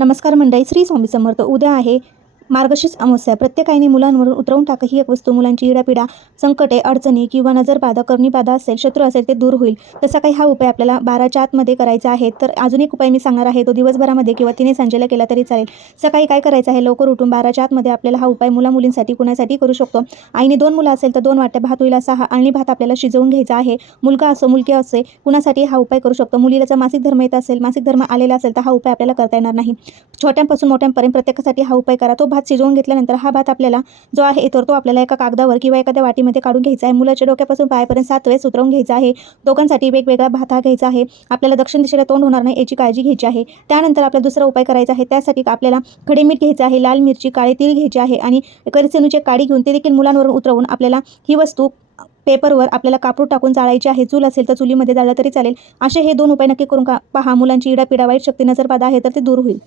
नमस्कार मंडळी श्री स्वामी समर्थ. उद्या आहे मार्गशीर्ष अमावस्या प्रत्येकाने मुलांवरून उतरवून टाका. ही एक वस्तू. मुलांची इडापिडा संकटे अडचणी किंवा नजरबाधा कर्णीबाधा असेल शत्रू असेल ते दूर होईल. तसा काही हा उपाय आपल्याला बाराच्या आतमध्ये करायचा आहे. तर अजून एक उपाय मी सांगणार आहे. तो दिवसभरामध्ये किंवा तिने संजेला केला तरी चालेल. सकाळी काय करायचं आहे? लवकर उठून बाराच्या आतमध्ये आपल्याला हा उपाय मुला मुलींसाठी कुणासाठी करू शकतो? आईने दोन मुलं असेल तर दोन वाट्या भात होईल असा हा आणि भात आपल्याला शिजवून घ्यायचा आहे. मुलगा असो मुलगी असे कुणासाठी हा उपाय करू शकतो? मुलीला जर मासिक धर्म येत असेल मासिक धर्म आलेला असेल तर हा उपाय आपल्याला करता येणार नाही. छोट्यांपासून मोठ्यांपर्यंत प्रत्येकासाठी हा उपाय करा. तो भात शिजवून घेतल्यानंतर हा भात आपल्याला जो आहे तर तो आपल्याला एका कागदावर किंवा एखाद्या वाटीमध्ये काढून घ्यायचा आहे. मुलाच्या डोक्यापासून पायापर्यंत सात वेळेस उतरवून घ्यायचा आहे. दोघांसाठी वेगवेगळा भात हा घ्यायचा आहे. आपल्याला दक्षिण दिशेला तोंड होणार नाही याची काळजी घ्यायची आहे. त्यानंतर आपला दुसरा उपाय करायचा आहे. त्यासाठी आपल्याला खडे मीठ घ्यायचं आहे लाल मिरची काळे तीळ घ्यायचे आहे आणि करिसेनूचे काडी घेऊन ते देखील मुलांवरून उतरवून आपल्याला ही वस्तू पेपरवर आपल्याला कापूर टाकून जाळायची आहे. चूल असेल तर चुलीमध्ये जाळलं तरी चालेल. असे हे दोन उपाय नक्की करून का पहा. मुलांची इडापिडा वाईट शक्ती नजरबाधा आहे तर ते दूर होईल.